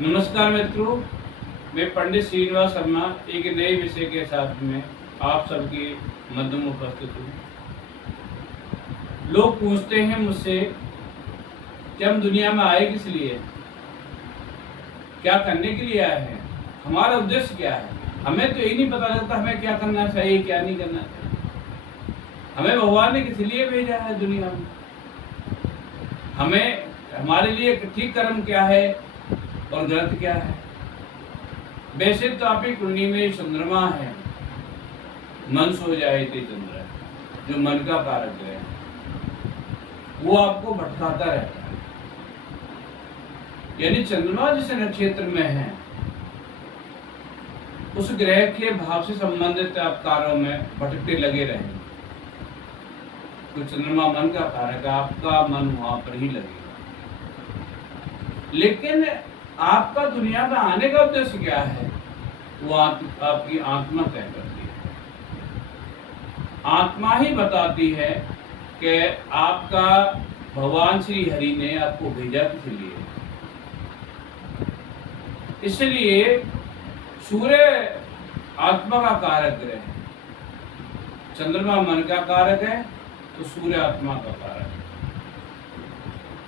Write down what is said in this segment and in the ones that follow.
नमस्कार मित्रों, मैं पंडित श्रीनिवास शर्मा एक नए विषय के साथ में आप सबके मध्य में उपस्थित हूँ। लोग पूछते हैं मुझसे कि हम दुनिया में आए किस लिए, क्या करने के लिए आए हैं, हमारा उद्देश्य क्या है। हमें तो यही नहीं पता लगता हमें क्या करना चाहिए, क्या नहीं करना चाहिए। हमें भगवान ने किस लिए भेजा है दुनिया में, हमें हमारे लिए ठीक कर्म क्या है और गलत क्या है। वैसे तो आपकी कुंडली में चंद्रमा है, मन सो जाए थे चंद्र, जो मन का कारक है, वो आपको भटकाता रहता है। यानी चंद्रमा जिस नक्षत्र में है उस ग्रह के भाव से संबंधित आप कार्यों में भटकते लगे रहेंगे। तो चंद्रमा मन का कारक, आपका मन वहां पर ही लगेगा। लेकिन आपका दुनिया में आने का उद्देश्य क्या है, वो आपकी आत्मा तय करती है। आत्मा ही बताती है कि आपका भगवान श्री हरि ने आपको भेजा किस लिए। इसलिए सूर्य आत्मा का कारक ग्रह है, चंद्रमा मन का कारक है, तो सूर्य आत्मा का कारक है।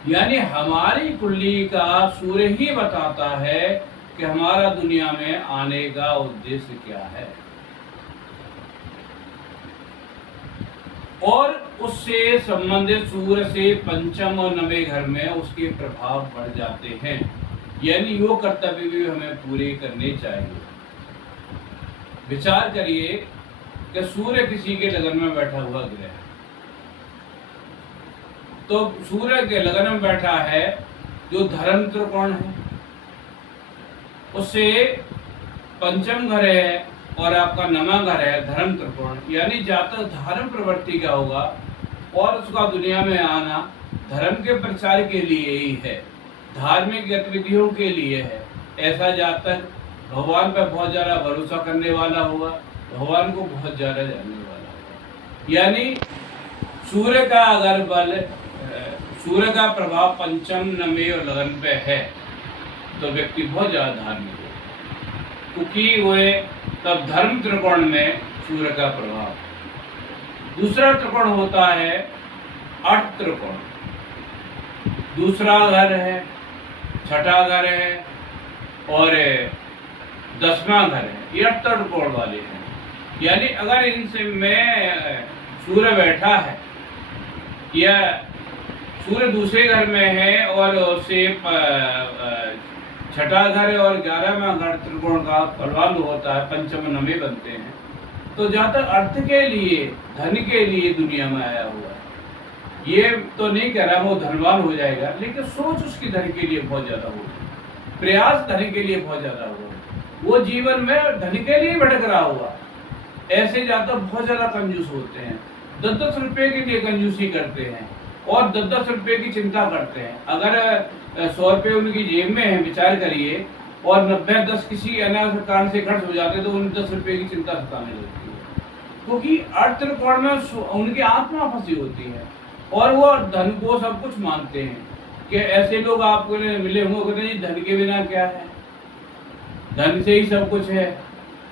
यानी हमारी कुंडली का सूर्य ही बताता है कि हमारा दुनिया में आने का उद्देश्य क्या है, और उससे संबंधित सूर्य से पंचम और नवे घर में उसके प्रभाव बढ़ जाते हैं। यानी वो कर्तव्य भी हमें पूरे करने चाहिए। विचार करिए कि सूर्य किसी के लगन में बैठा हुआ ग्रह है, तो सूर्य के लगन में बैठा है जो धर्म त्रिकोण है, उससे पंचम घर है और आपका नमा घर है धर्म त्रिकोण। यानी जब तक धर्म प्रवृत्ति का होगा और उसका दुनिया में आना धर्म के प्रचार के लिए ही है, धार्मिक गतिविधियों के लिए है। ऐसा जब तक भगवान पर बहुत ज़्यादा भरोसा करने वाला होगा, भगवान को बहुत ज़्यादा जानने वाला होगा। यानी सूर्य का अगर बल, सूर्य का प्रभाव पंचम नवे और लगन पे है तो व्यक्ति बहुत ज़्यादा धार्मिक है, क्योंकि वो तब धर्म त्रिकोण में सूर्य का प्रभाव। दूसरा त्रिकोण होता है अट त्रिकोण, दूसरा घर है, छठा घर है और 10वां घर है, ये अट त्रिकोण वाले हैं। यानी अगर इनसे में सूर्य बैठा है या सूर्य दूसरे घर में है और उससे छठा घर और 11वां घर त्रिकोण का प्रभाव होता है, पंचम नवे बनते हैं, तो जहाँ तक अर्थ के लिए, धन के लिए दुनिया में आया हुआ है। ये तो नहीं कह रहा वो धनवान हो जाएगा, लेकिन सोच उसकी धन के लिए बहुत ज्यादा होगी, प्रयास धन के लिए बहुत ज्यादा होगा, वो जीवन में धन के लिए भटक रहा हुआ। ऐसे ज्यादा बहुत ज्यादा कंजूस होते हैं, 10-10 रुपए के लिए कंजूसी करते हैं और 10-10 रुपए की चिंता करते हैं। अगर 100 रुपये उनकी जेब में है, विचार करिए, और 90-10 किसी अनावश्यक कारण से खर्च हो जाते तो उन 10 रुपये की चिंता सताने लगती है, क्योंकि अर्थ त्रिकोण में उनकी आत्मा फंसी होती है और वो धन को सब कुछ मानते हैं। कि ऐसे लोग आपको मिले होंगे, कहते हैं जी धन के बिना क्या है, धन से ही सब कुछ है।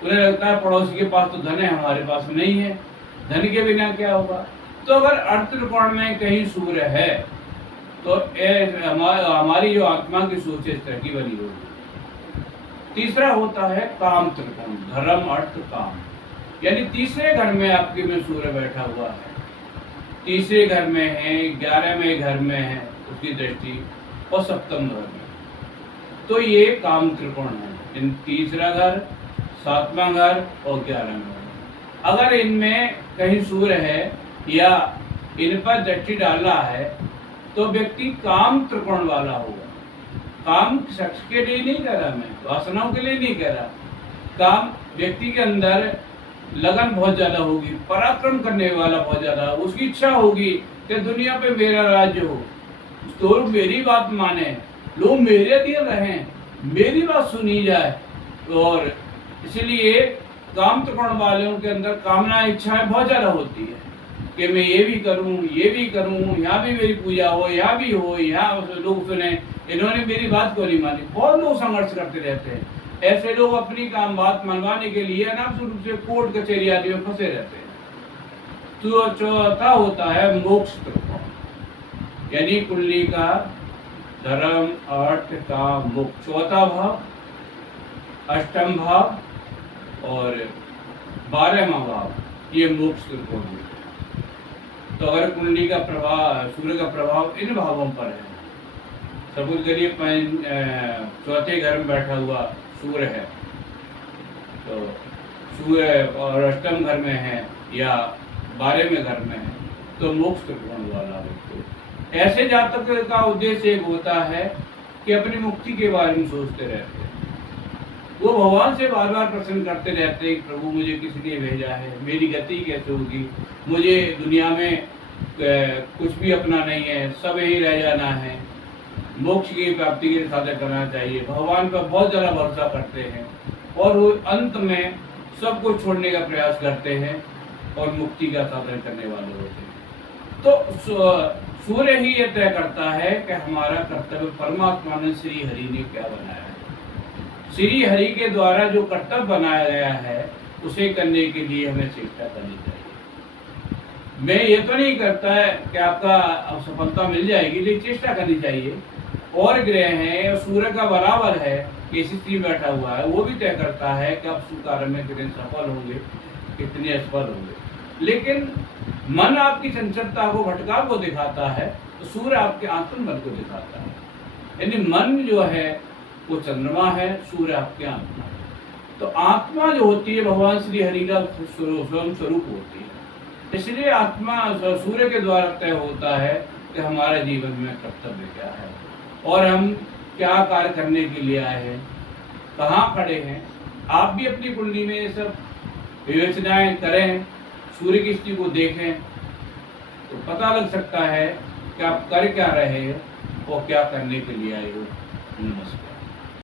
उन्हें लगता है पड़ोसी के पास तो धन है, हमारे पास नहीं है, धन के बिना क्या होगा। तो अगर अर्थ त्रिकोण में कहीं सूर्य है तो हमारी जो आत्मा की सोच इस तरह की बनी होगी। तीसरा होता है काम त्रिकोण, धर्म अर्थ काम। यानी तीसरे घर में आपके में सूर्य बैठा हुआ है, तीसरे घर में है, 11वें घर में है उसकी दृष्टि, और सप्तम घर में, तो ये काम त्रिकोण है। इन तीसरा घर, 7वां घर और 11वां घर, अगर इनमें कहीं सूर्य है या इन पर दृष्टि डाला है तो व्यक्ति काम त्रिकोण वाला होगा। काम शख्स के लिए नहीं कह रहा, मैं वासनाओं के लिए नहीं कह रहा। काम व्यक्ति के अंदर लगन बहुत ज्यादा होगी, पराक्रम करने वाला बहुत ज्यादा, उसकी इच्छा होगी कि दुनिया पे मेरा राज्य हो, तो लोग मेरी बात माने, लोग मेरे अधीन रहें, मेरी बात सुनी जाए। और इसलिए काम त्रिकोण वालों के अंदर कामना इच्छाएं बहुत ज्यादा होती है कि मैं ये भी करूं, ये भी करूं, यहाँ भी मेरी पूजा हो, यहाँ भी हो, यहाँ लोग सुने, इन्होंने मेरी बात को नहीं मानी। बहुत लोग संघर्ष करते रहते हैं। ऐसे लोग अपनी काम बात मनवाने के लिए अनावश्यक रूप से कोर्ट कचहरी आदि में फंसे रहते हैं। तो चौथा होता है मोक्ष त्रिकोण, यानी कुंडली का धर्म, अर्थ, काम, मोक्ष। चौथा भाव, अष्टम भाव और 12वां भाव, ये मोक्ष त्रिकोण है। तो अगर कुंडली का प्रभाव, सूर्य का प्रभाव इन भावों पर है, सपोज करिए चौथे घर में बैठा हुआ सूर्य है, तो सूर्य और अष्टम घर में है या 12वें घर में है, तो मोक्ष त्रिकोण वाला व्यक्ति। ऐसे जातक का उद्देश्य एक होता है कि अपनी मुक्ति के बारे में सोचते रहते हैं। वो भगवान से बार बार प्रश्न करते रहते हैं, प्रभु मुझे किस लिए भेजा है, मेरी गति कैसे होगी, मुझे दुनिया में कुछ भी अपना नहीं है, सब यही रह जाना है, मोक्ष की प्राप्ति के साधन करना चाहिए। भगवान पर बहुत ज़्यादा भरोसा करते हैं और वो अंत में सब कुछ छोड़ने का प्रयास करते हैं और मुक्ति का साधन करने वाले होते हैं। तो सूर्य ही ये तय करता है कि हमारा कर्तव्य परमात्मा ने श्री हरि ने क्या बनाया है। श्री हरि के द्वारा जो कर्तव्य बनाया गया है उसे करने के लिए हमें चेष्टा करनी चाहिए। मैं ये तो नहीं करता है कि आपका सफलता मिल जाएगी, लेकिन चेष्टा करनी चाहिए। और ग्रह हैं, सूर्य का बराबर है कि स्थिति बैठा हुआ है, वो भी तय करता है कि आप कार्य में कितने सफल होंगे, कितने असफल होंगे। लेकिन मन आपकी चंचलता को, भटकाव को दिखाता है, तो सूर्य आपके आत्मबल को दिखाता है। यानी मन जो है वो चंद्रमा है, सूर्य आपके आत्मा है। तो आत्मा जो होती है भगवान श्री हरि का स्वयं स्वरूप होती है। इसलिए आत्मा सूर्य के द्वारा तय होता है कि हमारे जीवन में कर्तव्य क्या है और हम क्या कार्य करने के लिए आए हैं, कहाँ खड़े हैं। आप भी अपनी कुंडली में ये सब विवेचनाएं करें, सूर्य की स्थिति को देखें, तो पता लग सकता है कि आप कर क्या रहे हो और क्या करने के लिए आए हो। नमस्कार।